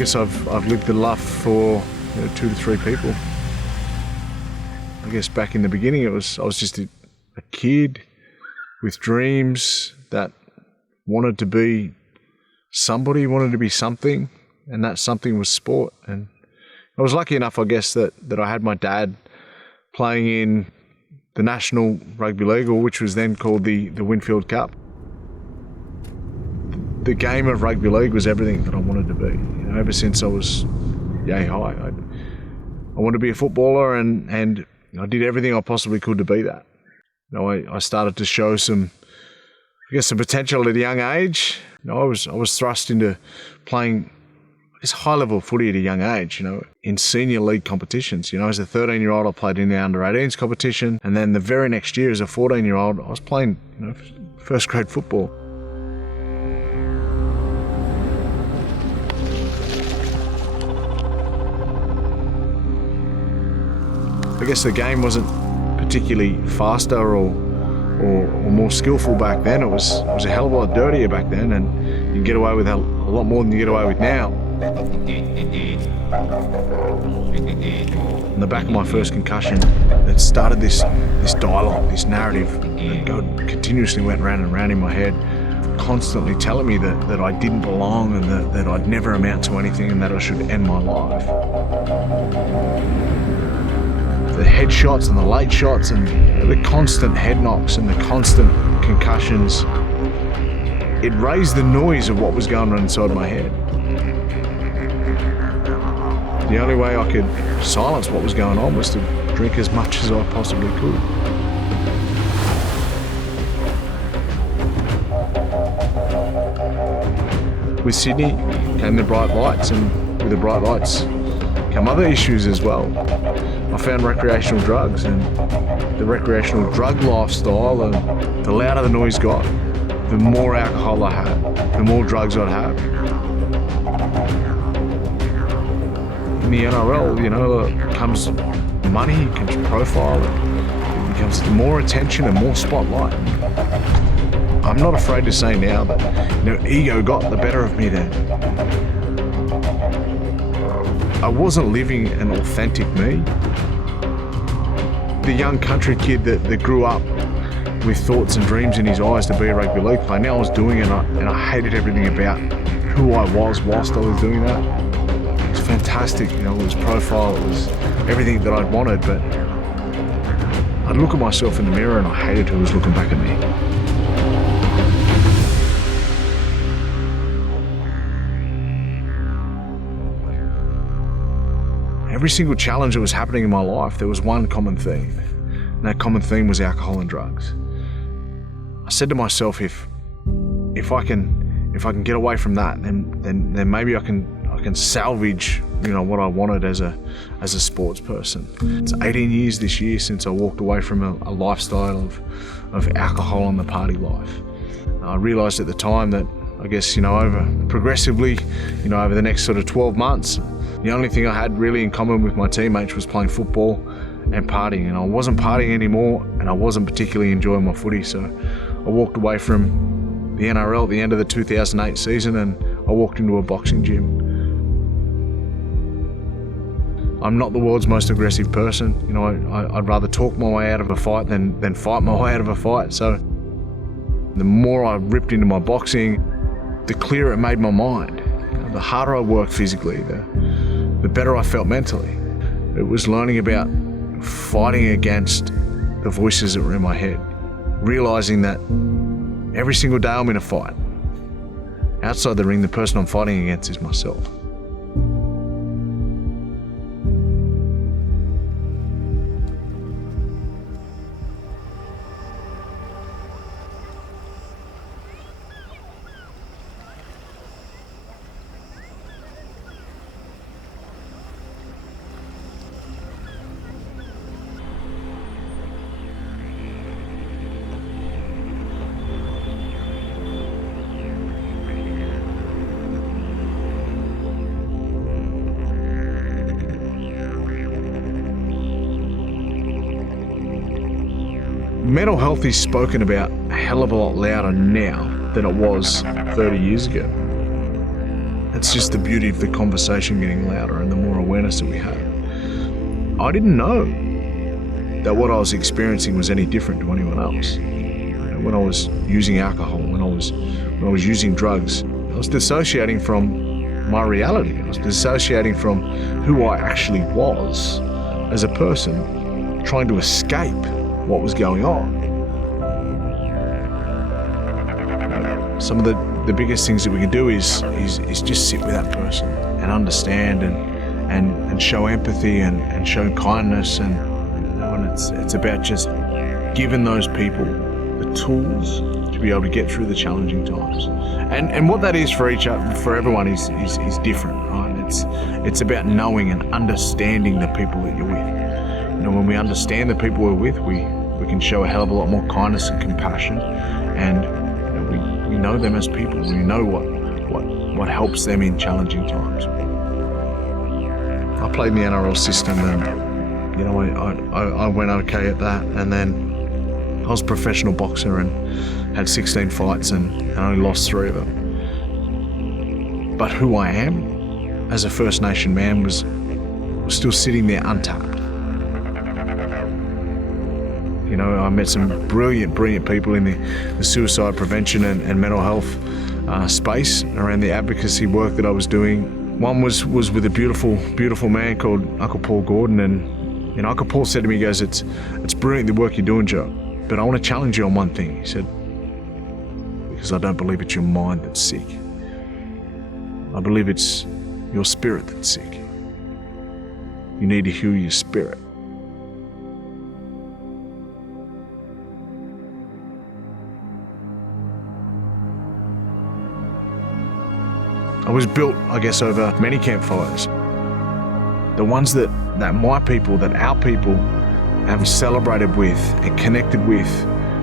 guess I've lived the life for 2 to 3 people. I guess back in the beginning I was just a kid with dreams that wanted to be somebody, wanted to be something, and that something was sport. And I was lucky enough, I guess, that I had my dad playing in the National Rugby League, or which was then called the Winfield Cup. The game of rugby league was everything that I wanted to be. Ever since I was yay high, I wanted to be a footballer, and I did everything I possibly could to be that. I started to show some potential at a young age. I was thrust into playing this high-level footy at a young age, in senior league competitions. As a 13-year-old, I played in the under-18s competition, and then the very next year, as a 14-year-old, I was playing, first-grade football. I guess the game wasn't particularly faster or more skillful back then. It was a hell of a lot dirtier back then, and you can get away with a lot more than you get away with now. In the back of my first concussion, it started this dialogue, this narrative that continuously went round and round in my head, constantly telling me that I didn't belong, and that I'd never amount to anything, and that I should end my life. The headshots and the late shots and the constant head knocks and the constant concussions, it raised the noise of what was going on inside my head. The only way I could silence what was going on was to drink as much as I possibly could. With Sydney came the bright lights, and with the bright lights come other issues as well. I found recreational drugs, and the recreational drug lifestyle, and the louder the noise got, the more alcohol I had, the more drugs I'd have. In the NRL, comes money, comes profile, it becomes more attention and more spotlight. I'm not afraid to say now that ego got the better of me then. I wasn't living an authentic me. The young country kid that grew up with thoughts and dreams in his eyes to be a rugby league player, now I was doing it, and I hated everything about who I was whilst I was doing that. It was fantastic, it was profile, it was everything that I'd wanted, but I'd look at myself in the mirror and I hated who was looking back at me. Every single challenge that was happening in my life, there was one common theme, and that common theme was alcohol and drugs. I said to myself, if I can get away from that, then maybe I can salvage what I wanted as a sports person. It's 18 years this year since I walked away from a lifestyle of alcohol and the party life. I realised at the time that I guess over the next sort of 12 months. The only thing I had really in common with my teammates was playing football and partying, and I wasn't partying anymore, and I wasn't particularly enjoying my footy, so I walked away from the NRL at the end of the 2008 season, and I walked into a boxing gym. I'm not the world's most aggressive person. I'd rather talk my way out of a fight than fight my way out of a fight, so the more I ripped into my boxing, the clearer it made my mind. The harder I worked physically, the better I felt mentally. It was learning about fighting against the voices that were in my head, realising that every single day I'm in a fight. Outside the ring, the person I'm fighting against is myself. Mental health is spoken about a hell of a lot louder now than it was 30 years ago. It's just the beauty of the conversation getting louder and the more awareness that we have. I didn't know that what I was experiencing was any different to anyone else. When I was using alcohol, when I was using drugs, I was dissociating from my reality. I was dissociating from who I actually was as a person, trying to escape what was going on. Some of the biggest things that we can do is just sit with that person and understand and show empathy and show kindness, and it's about just giving those people the tools to be able to get through the challenging times. And what that is for everyone is different, right? It's about knowing and understanding the people that you're with. When we understand the people we're with, we can show a hell of a lot more kindness and compassion, and we know them as people. We know what helps them in challenging times. I played in the NRL system, and I went okay at that, and then I was a professional boxer and had 16 fights and only lost 3 of them. But who I am as a First Nation man was still sitting there untapped. I met some brilliant people in the suicide prevention and mental health space around the advocacy work that I was doing. One was with a beautiful man called Uncle Paul Gordon, and Uncle Paul said to me, he goes, it's brilliant the work you're doing, Joe, but I want to challenge you on one thing. He said, because I don't believe it's your mind that's sick. I believe it's your spirit that's sick. You need to heal your spirit. I was built, I guess, over many campfires. The ones that my people, that our people have celebrated with and connected with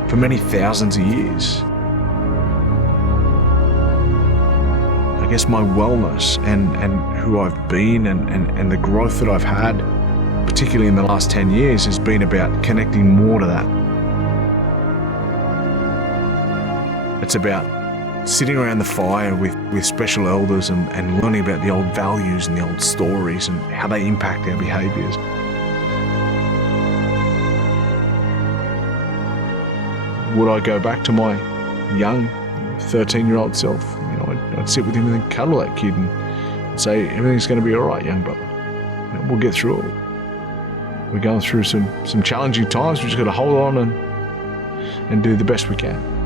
for many thousands of years. I guess my wellness and who I've been and the growth that I've had, particularly in the last 10 years, has been about connecting more to that. It's about sitting around the fire with special elders and learning about the old values and the old stories and how they impact our behaviours. Would I go back to my young 13-year-old self? I'd sit with him and then cuddle that kid and say, everything's going to be all right, young brother. We'll get through it. We're going through some challenging times. We've just got to hold on and do the best we can.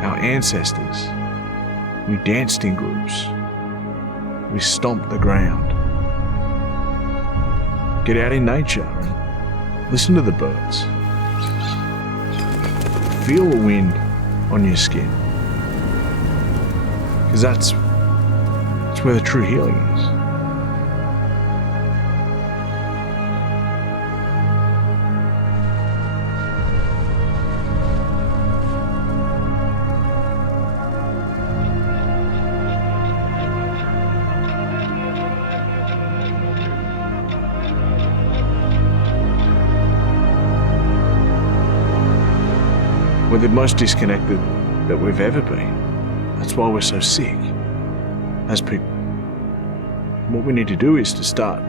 Our ancestors, we danced in groups. We stomped the ground. Get out in nature and listen to the birds. Feel the wind on your skin. Because that's where the true healing is. We're the most disconnected that we've ever been. That's why we're so sick as people. What we need to do is to start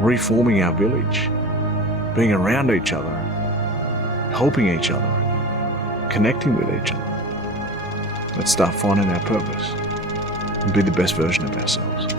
reforming our village, being around each other, helping each other, connecting with each other. Let's start finding our purpose and be the best version of ourselves.